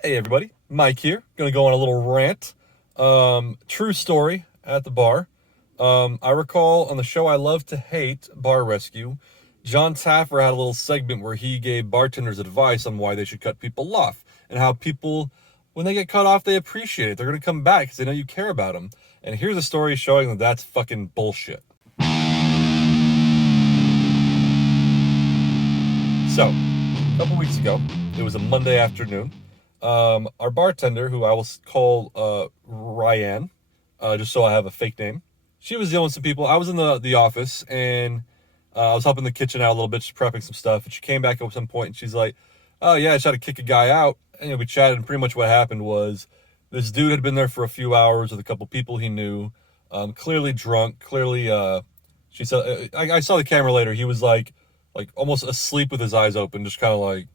Hey everybody, Mike here. Gonna go on a little rant. True story at the bar. I recall on the show I Love to Hate, Bar Rescue, John Taffer had a little segment where he gave bartenders advice on why they should cut people off and how people, when they get cut off, they appreciate it. They're gonna come back because they know you care about them. And here's a story showing that that's fucking bullshit. So, a couple weeks ago, it was a Monday afternoon. Our bartender, who I will call Ryan, just so I have a fake name, she was dealing with some people. I was in the office and I was helping the kitchen out a little bit, just prepping some stuff. And she came back at some point and she's like, "Oh yeah, I tried to kick a guy out." And we chatted, and pretty much what happened was this dude had been there for a few hours with a couple people he knew, clearly drunk, clearly. She said, I saw the camera later. He was like almost asleep with his eyes open, just kind of like,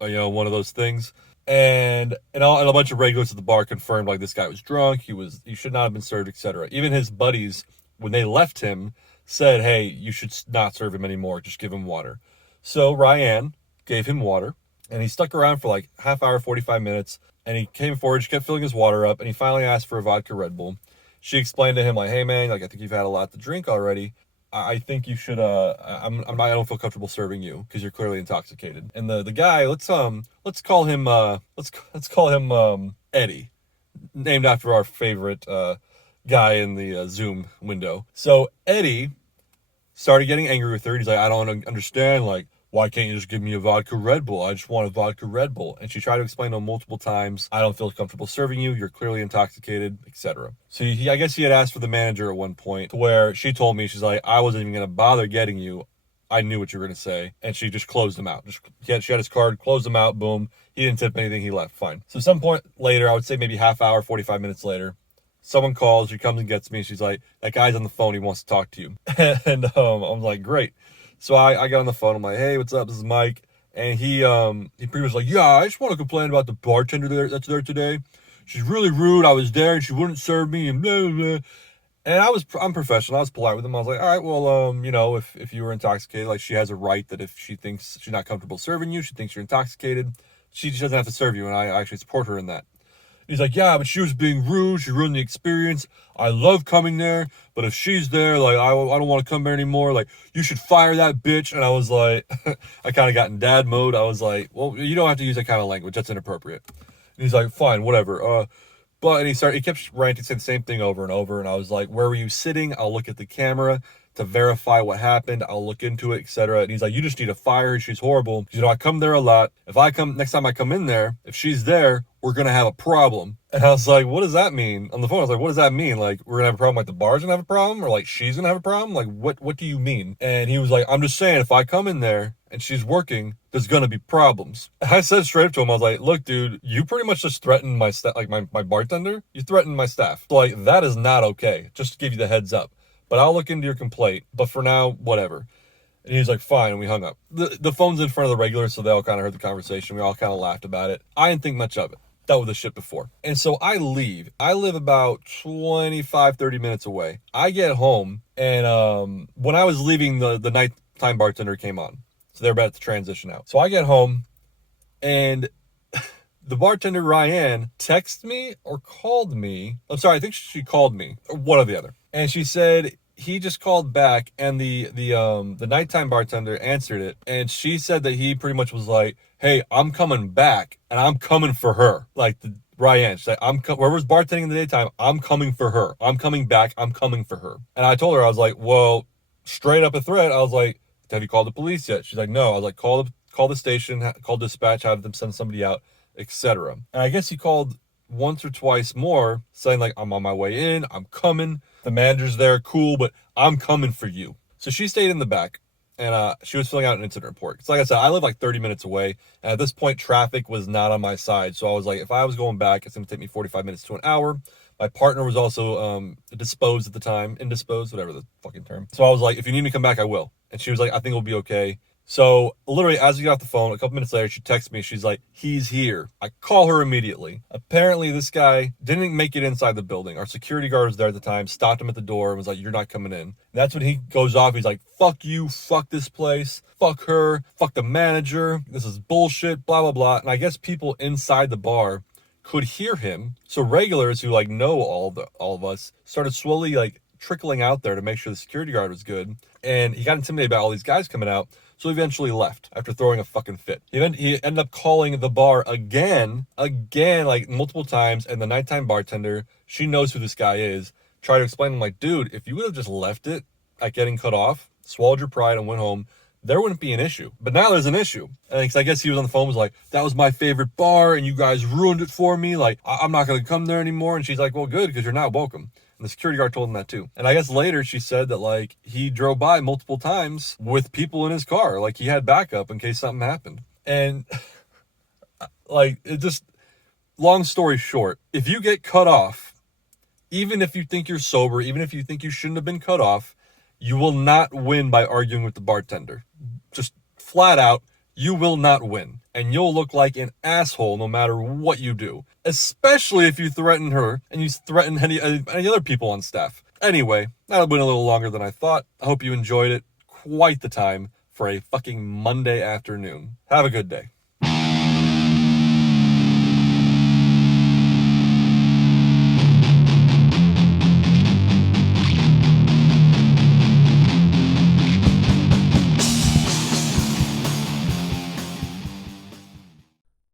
one of those things. And a bunch of regulars at the bar confirmed like this guy was drunk. He should not have been served, etc. Even his buddies, when they left him, said, "Hey, you should not serve him anymore. Just give him water." So Ryan gave him water, and he stuck around for like half hour, 45 minutes. And he came forward, she kept filling his water up, and he finally asked for a vodka Red Bull. She explained to him like, "Hey man, like I think you've had a lot to drink already. I think you should. I don't feel comfortable serving you because you're clearly intoxicated." And the guy, let's call him Eddie, named after our favorite guy in the Zoom window. So Eddie started getting angry with her. He's like, "I don't understand. Like, why can't you just give me a vodka Red Bull? I just want a vodka Red Bull." And she tried to explain to him multiple times, "I don't feel comfortable serving you. You're clearly intoxicated," etc. So I guess he had asked for the manager at one point, to where she told me, she's like, "I wasn't even going to bother getting you. I knew what you were going to say." And she just closed him out. She had his card, closed him out, boom. He didn't tip anything, he left, fine. So some point later, I would say maybe half hour, 45 minutes later, someone calls, she comes and gets me. She's like, "That guy's on the phone, he wants to talk to you." And I'm like, "Great." So I got on the phone, I'm like, "Hey, what's up? This is Mike." And he pretty much like, "Yeah, I just want to complain about the bartender that's there today. She's really rude. I was there and she wouldn't serve me and blah, blah, blah." And I'm professional. I was polite with him. I was like, "All right, well, if you were intoxicated, like she has a right that if she thinks she's not comfortable serving you, she thinks you're intoxicated, she just doesn't have to serve you." And I actually support her in that. He's like, "Yeah, but she was being rude. She ruined the experience. I love coming there, but if she's there, like, I don't want to come there anymore. Like, you should fire that bitch." And I was like, I kind of got in dad mode. I was like, "Well, you don't have to use that kind of language. That's inappropriate." And he's like, "Fine, whatever." He kept ranting, saying the same thing over and over. And I was like, "Where were you sitting? I'll look at the camera to verify what happened. I'll look into it, etc." And he's like, "You just need to fire her. She's horrible. I come there a lot. If next time I come in there, if she's there, we're going to have a problem." And I was like, "What does that mean?" On the phone, I was like, "What does that mean? Like, we're going to have a problem? Like, the bar's going to have a problem? Or like, she's going to have a problem? Like, what do you mean?" And he was like, "I'm just saying, if I come in there and she's working, there's going to be problems." And I said straight up to him, I was like, "Look, dude, you pretty much just threatened my staff, like my bartender. You threatened my staff. Like, that is not okay. Just to give you the heads up. But I'll look into your complaint. But for now, whatever." And he was like, "Fine," and we hung up. The phone's in front of the regulars, so they all kind of heard the conversation. We all kind of laughed about it. I didn't think much of it. Dealt with this shit before. And so I leave. I live about 25, 30 minutes away. I get home, and when I was leaving, the nighttime bartender came on. So they're about to transition out. So I get home, and the bartender, Ryan, texted me or called me. I'm sorry, I think she called me, or one or the other. And she said he just called back, and the nighttime bartender answered it, and she said that he pretty much was like, "Hey, I'm coming back, and I'm coming for her." Like the Ryan, she's like, whoever's bartending in the daytime, I'm coming for her. I'm coming back. I'm coming for her. And I told her, I was like, "Well, straight up a threat." I was like, "Have you called the police yet?" She's like, "No." I was like, call the station, call dispatch, have them send somebody out, etc." And I guess he called once or twice more, saying like, "I'm on my way in, I'm coming, the manager's there, cool, but I'm coming for you." So she stayed in the back, and she was filling out an incident report. Because like I said, I live like 30 minutes away, and at this point, traffic was not on my side. So I was like, if I was going back, it's going to take me 45 minutes to an hour. My partner was also indisposed, whatever the fucking term. So I was like, "If you need me to come back, I will." And she was like, "I think it'll be okay." So literally, as we got off the phone, a couple minutes later, she texts me. She's like, "He's here." I call her immediately. Apparently, this guy didn't make it inside the building. Our security guard was there at the time, stopped him at the door, and was like, "You're not coming in." And that's when he goes off. He's like, "Fuck you, fuck this place, fuck her, fuck the manager. This is bullshit." Blah blah blah. And I guess people inside the bar could hear him. So regulars who like know all of us started slowly like trickling out there to make sure the security guard was good. And he got intimidated by all these guys coming out. So he eventually left after throwing a fucking fit. He ended up calling the bar again, like multiple times. And the nighttime bartender, she knows who this guy is, tried to explain to him, like, dude, if you would have just left it at getting cut off, swallowed your pride and went home, there wouldn't be an issue. But now there's an issue. And I guess he was on the phone, was like, that was my favorite bar and you guys ruined it for me. Like, I'm not going to come there anymore. And she's like, well, good, because you're not welcome. And the security guard told him that too. And I guess later she said that like he drove by multiple times with people in his car. Like he had backup in case something happened. And like it just, long story short, if you get cut off, even if you think you're sober, even if you think you shouldn't have been cut off, you will not win by arguing with the bartender. Just flat out, you will not win. And you'll look like an asshole no matter what you do. Especially if you threaten her and you threaten any other people on staff. Anyway, that went a little longer than I thought. I hope you enjoyed it. Quite the time for a fucking Monday afternoon. Have a good day.